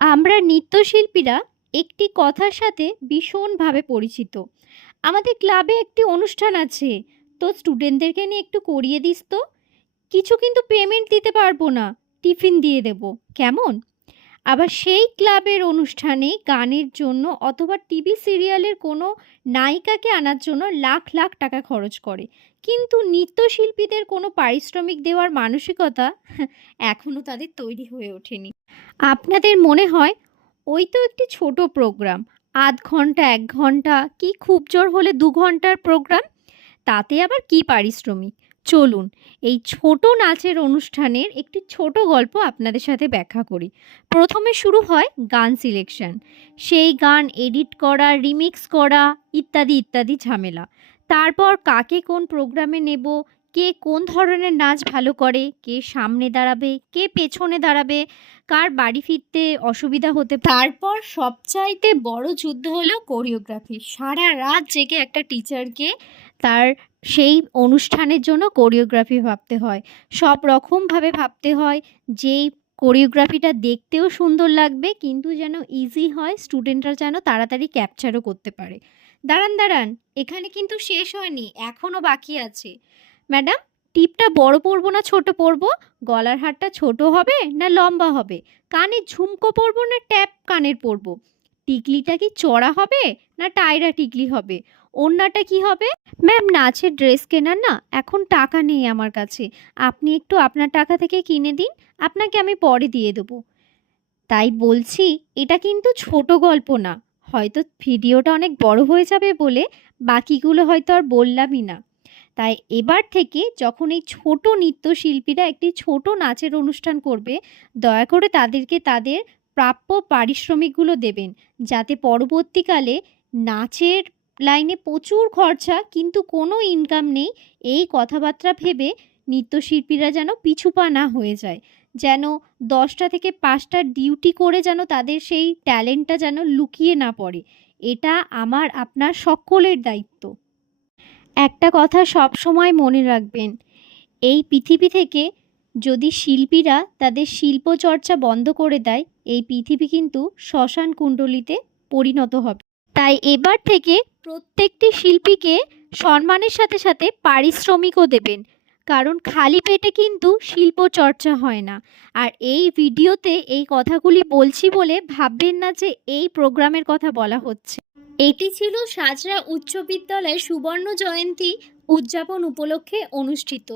আমরা নৃত্যশিল্পীরা একটি কথার সাথে ভীষণভাবে পরিচিত। আমাদের ক্লাবে একটি অনুষ্ঠান আছে, তো স্টুডেন্টদেরকে নিয়ে একটু করিয়ে দিস তো। কিছু কিন্তু পেমেন্ট দিতে পারবো না, টিফিন দিয়ে দেব, কেমন? আবার সেই ক্লাবের অনুষ্ঠানে গানের জন্য অথবা টিভি সিরিয়ালের কোনো নায়িকাকে আনার জন্য লাখ লাখ টাকা খরচ করে, কিন্তু নৃত্যশিল্পীদের কোনো পারিশ্রমিক দেওয়ার মানসিকতা এখনও তাদের তৈরি হয়ে ওঠেনি। আপনাদের মনে হয় ওই তো একটি ছোট প্রোগ্রাম, আধ ঘন্টা ১ ঘন্টা কি খুব জোর হলে ২ ঘন্টার প্রোগ্রাম, তাতে আবার কি পারিশ্রমিক? চলুন এই ছোট নাচের অনুষ্ঠানের একটি ছোট গল্প আপনাদের সাথে ব্যাখ্যা করি। প্রথমে শুরু হয় গান সিলেকশন, সেই গান এডিট করা, রিমিক্স করা, ইত্যাদি ইত্যাদি ঝামেলা। তারপর কাকে কোন প্রোগ্রামে নেব, কে কোন ধরনের নাচ ভালো করে, কে সামনে দাঁড়াবে, কে পেছনে দাঁড়াবে, কার বাড়ি ফিরতে অসুবিধা হতে পারে। তারপর সবচাইতে বড় যুদ্ধ হলো কোরিওগ্রাফি। সারা রাত জেগে একটা টিচারকে তার সেই অনুষ্ঠানের জন্য কোরিওগ্রাফি ভাবতে হয়। সব রকমভাবে ভাবতে হয়, যেই কোরিওগ্রাফিটা দেখতেও সুন্দর লাগবে কিন্তু যেন ইজি হয়, স্টুডেন্টরা যেন তাড়াতাড়ি ক্যাপচারও করতে পারে। দাঁড়ান, দাঁড়ান, এখানে কিন্তু শেষ হয়নি, এখনও বাকি আছে। ম্যাডাম, টিপটা বড় পরবো না ছোট পরবো? গলার হারটা ছোট হবে না লম্বা হবে? কানে ঝুমকো পরবো না ট্যাপ কানের পরবো? টিকলিটা কি চড়া হবে না টায়রা টিকলি হবে? ওড়নাটা কি হবে? ম্যাম, নাচের ড্রেস কেনার না এখন টাকা নেই আমার কাছে, আপনি একটু আপনার টাকা থেকে কিনে দিন, আপনাকে আমি পরে দিয়ে দেবো। তাই বলছি, এটা কিন্তু ছোট গল্প না। হয়তো ভিডিওটা অনেক বড় হয়ে যাবে বলে বাকিগুলো হয়তো আর বললামই না। তাই এবার থেকে যখন এই ছোট নৃত্যশিল্পীরা একটি ছোট নাচের অনুষ্ঠান করবে, দয়া করে তাদেরকে তাদের প্রাপ্য পারিশ্রমিকগুলো দেবেন, যাতে পরবর্তীকালে নাচের লাইনে প্রচুর খরচা কিন্তু কোনো ইনকাম নেই, এই কথাবার্তা ভেবে নৃত্যশিল্পীরা যেন পিছুপা না হয়ে যায়, যেন ১০টা থেকে ৫টা ডিউটি করে যেন তাদের সেই ট্যালেন্টটা যেন লুকিয়ে না পড়ে। এটা আমার আপনার সকলের দায়িত্ব। একটা কথা সবসময় মনে রাখবেন, এই পৃথিবী থেকে যদি শিল্পীরা তাদের শিল্পচর্চা বন্ধ করে দেয়, এই পৃথিবী কিন্তু শ্মশান কুণ্ডলিতে পরিণত হবে। তাই এবার থেকে প্রত্যেকটি শিল্পীকে সম্মানের সাথে সাথে পারিশ্রমিকও দেবেন, কারণ খালি পেটে কিন্তু শিল্পচর্চা হয় না। আর এই ভিডিওতে এই কথাগুলি বলছি বলে ভাববেন না যে এই প্রোগ্রামের কথা বলা হচ্ছে। এটি ছিল সাজরা উচ্চ বিদ্যালয়ের সুবর্ণ জয়ন্তী উদযাপন উপলক্ষে অনুষ্ঠিত।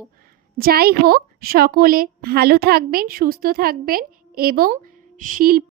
যাই হোক, সকলে ভালো থাকবেন, সুস্থ থাকবেন এবং শিল্প